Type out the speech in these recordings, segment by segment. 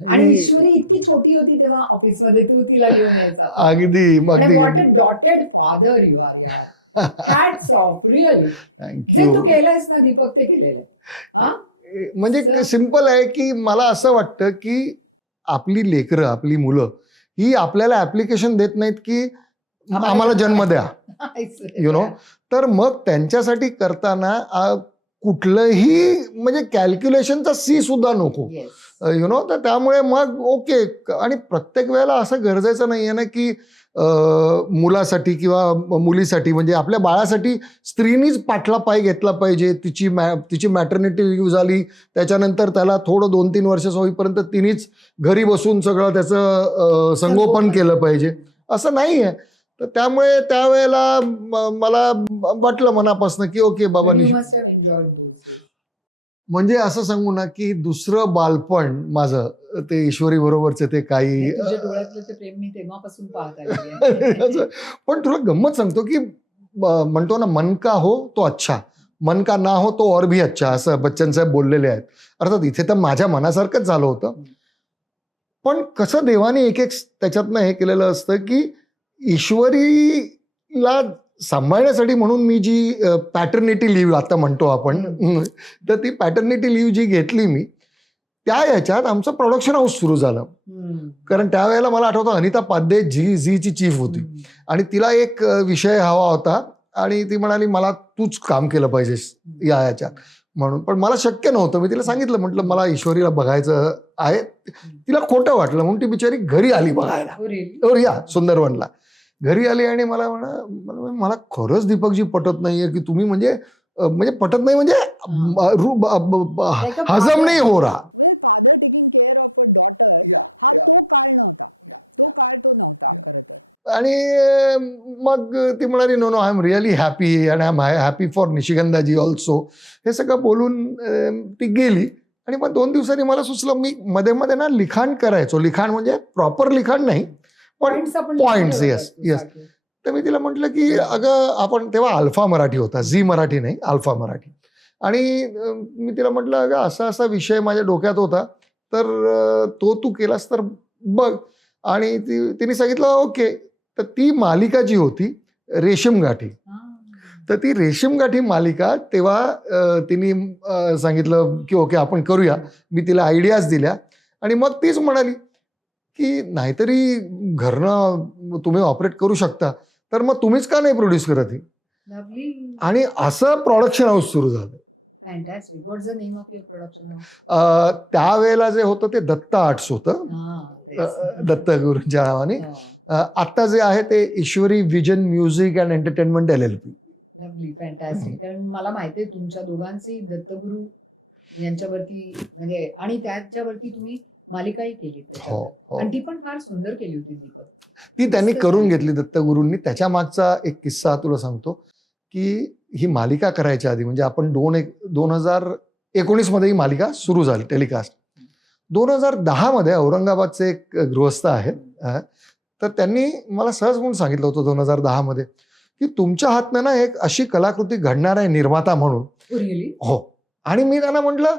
आणि ईश्वरी इतकी छोटी होती तेव्हा ऑफिसमध्ये तू तिला घेऊन यायचा. अगदी what a doted father you are यार. Hats off really. जे तू केलंयस ना दीपक ते केलेलं आहे. म्हणजे सिंपल आहे की मला असं वाटतं की आपली लेकरं आपली मुलं ही आपल्याला ऍप्लिकेशन देत नाहीत की आम्हाला जन्म द्या यु नो. तर मग त्यांच्यासाठी करताना कुठलंही म्हणजे कॅल्क्युलेशनचा सी सुद्धा नको यु नो. तर त्यामुळे मग ओके. आणि प्रत्येक वेळेला असं गरजेचं नाही आहे ना की मुलासाठी किंवा मुलीसाठी म्हणजे आपल्या बाळासाठी स्त्रीनीच पाठला पाय घेतला पाहिजे. तिची मॅटर्निटी लिव्ह झाली त्याच्यानंतर त्याला थोडं 2-3 वर्ष होईपर्यंत तिनेच घरी बसून सगळं त्याचं संगोपन केलं पाहिजे असं नाही आहे. तर त्यामुळे त्यावेळेला मला वाटलं मनापासून की ओके बाबा म्हणजे असं सांगू ना की दुसरं बालपण माझं ते ईश्वरी बरोबरचे ते काही प्रेम मी तेव्हापासून पाहत. पण तुला गंमत सांगतो की म्हणतो ना मन का हो तो अच्छा, मन का ना हो तो और भी अच्छा असं बच्चन साहेब बोललेले आहेत. अर्थात इथे तर माझ्या मनासारखंच झालं होतं. पण कसं देवाने एक त्याच्यातनं हे केलेलं असतं की ईश्वरीला सांभाळण्यासाठी म्हणून मी जी पॅटर्निटी लिव्ह आता म्हणतो आपण तर ती पॅटर्निटी लिव्ह जी घेतली मी त्या याच्यात आमचं प्रोडक्शन हाऊस सुरू झालं. कारण त्यावेळेला मला आठवतं अनिता पाध्ये झीची चीफ होती आणि तिला एक विषय हवा होता आणि ती म्हणाली मला तूच काम केलं पाहिजेस याच्यात म्हणून. पण मला शक्य नव्हतं. मी तिला सांगितलं म्हटलं मला ईश्वरीला बघायचं आहे. तिला खोटं वाटलं म्हणून ती बिचारी घरी आली बघायला या सुंदरवनला. घरी आली आणि मला खरंच दीपकजी पटत नाहीये की तुम्ही म्हणजे पटत नाही म्हणजे हजम नाही हो रहा. आणि मग ती म्हणाली no I am really happy and I am happy for Nishigandhaji also. हे सगळं बोलून ती गेली. आणि मग 2 दिवसांनी मला सुचलं मी मध्ये मध्ये ना लिखाण करायचो. लिखाण म्हणजे प्रॉपर लिखाण नाही पण पॉइंट्स. येस. तर मी तिला म्हटलं की अगं आपण तेव्हा अल्फा मराठी होता, झी मराठी नाही अल्फा मराठी. आणि मी तिला म्हटलं अगं असा असा विषय माझ्या डोक्यात होता तर तो तू केलास तर बघ. आणि तिने सांगितलं ओके. तर ती मालिका जी होती रेशीम गाठी तर ती रेशीम गाठी मालिका तेव्हा तिने सांगितलं की ओके आपण करूया. मी तिला आयडियाज दिल्या आणि मग तीच म्हणाली की नाहीतरी घरनं तुम्ही ऑपरेट करू शकता तर मग तुम्हीच का नाही प्रोड्यूस करत ही. आणि असं प्रोडक्शन हाऊस सुरू झालं. त्यावेळेला जे होतं ते दत्त आर्ट्स होतं, दत्त गुरूंच्या नावाने. आता जे आहे ते Ishwari vision music and entertainment LLP. Lovely, fantastic. कारण मला माहिती आहे तुमच्या दोघांची दत्तगुरू यांच्यावरती म्हणजे आणि त्याच्यावरती तुम्ही मालिकाही केली आणि ती पण फार सुंदर केली होती दीपक. ती त्यांनी करून घेतली दत्तगुरूंनी. त्याच्या मागचा एक किस्सा तुला सांगतो की ही मालिका करायच्या आधी म्हणजे आपण 2019 मध्ये ही मालिका सुरू झाली टेलिकास्ट. 2010 मध्ये औरंगाबादचे एक गृहस्थ आहेत तर त्यांनी मला सहज म्हणून सांगितलं होतं 2010 मध्ये की तुमच्या हातनं ना एक अशी कलाकृती घडणार आहे निर्माता म्हणून. हो. आणि मी त्यांना म्हटलं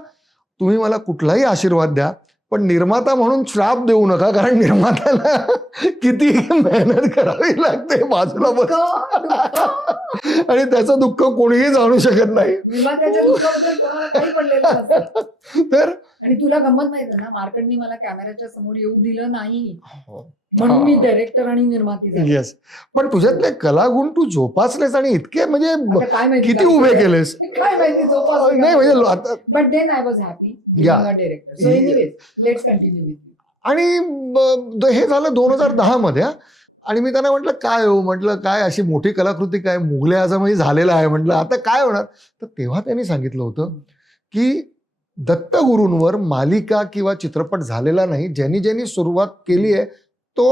तुम्ही मला कुठलाही आशीर्वाद द्या पण निर्माता म्हणून श्राप देऊ नका कारण निर्मात्याला किती मेहनत करावी लागते बाजूला बस आणि त्याचं दुःख कोणीही जाणू शकत नाही. तर आणि तुला गंमत माहिती ना मार्कंडनी मला कॅमेऱ्याच्या समोर येऊ दिलं नाही म्हणून मी डायरेक्टर आणि निर्माती झाले. येस. पण तुझ्यातले कलागुण तू जोपासलेस आणि इतके म्हणजे किती उभे केलेस काय माहिती जोपासले नाही म्हणजे but then I was happy director. So anyways let's continue with आणि हे झालं 2010 मध्ये. आणि मी त्यांना म्हटलं काय हो, म्हटलं काय अशी मोठी कलाकृती काय, मुघले आझमही झालेला आहे, म्हटलं आता काय होणार. तर तेव्हा त्यांनी सांगितलं होतं की दत्तगुरूंवर मालिका किंवा चित्रपट झालेला नाही, ज्यांनी ज्यांनी सुरुवात केली आहे तो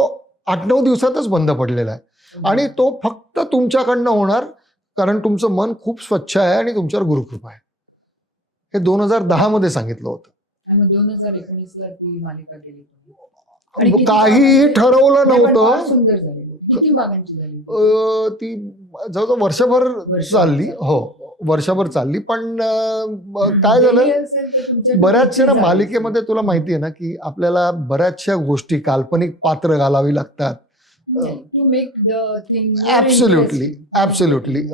8-9 दिवसातच बंद पडलेला आहे आणि तो फक्त तुमच्याकडनं होणार, कारण तुमचं मन खूप स्वच्छ आहे आणि तुमच्यावर गुरुकृपा आहे. हे 2010 मध्ये सांगितलं होतं. आणि मग 2019ला ती मालिका केली तुम्ही. आणि किती काहीही भागांची? ठरवलं नाही, पण फार नव्हतं. सुंदर झालेली होती. किती भागांची झाली होती? ती जवळजवळ वर्षभर चालली. हो, वर्षभर चालली. पण काय गेली झालं, असेल तर तुमच्या बऱ्याचशा ना किती झाली मालिकेमध्ये तुला माहिती आहे ना की आपल्याला बऱ्याचशा गोष्टी, काल्पनिक पात्र घालावी लागतात. To make the thing absolutely.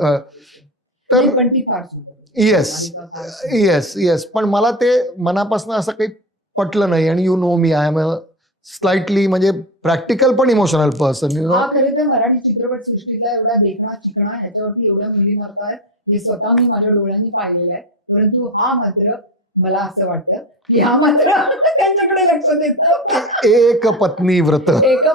तर पण ती फार सुंदर होती. येस मालिका फार सुंदर. येस येस, पण मला ते मनापासून असं काही पटलं नाही. आणि you know me, I am slightly म्हणजे प्रॅक्टिकल पण इमोशनल पर्सन, यू नो. हा खरे तर मराठी चित्रपट सृष्टीतला एवढा देखणा चिकणा ह्याच्यावरती एवढ्या मुली मरतायत हे स्वतः मी माझ्या डोळ्यांनी पाहिलेलं आहे. परंतु हा मात्र मला असं वाटतं की हा मात्र त्यांच्याकडे लक्ष देत एक पत्नी व्रत. एक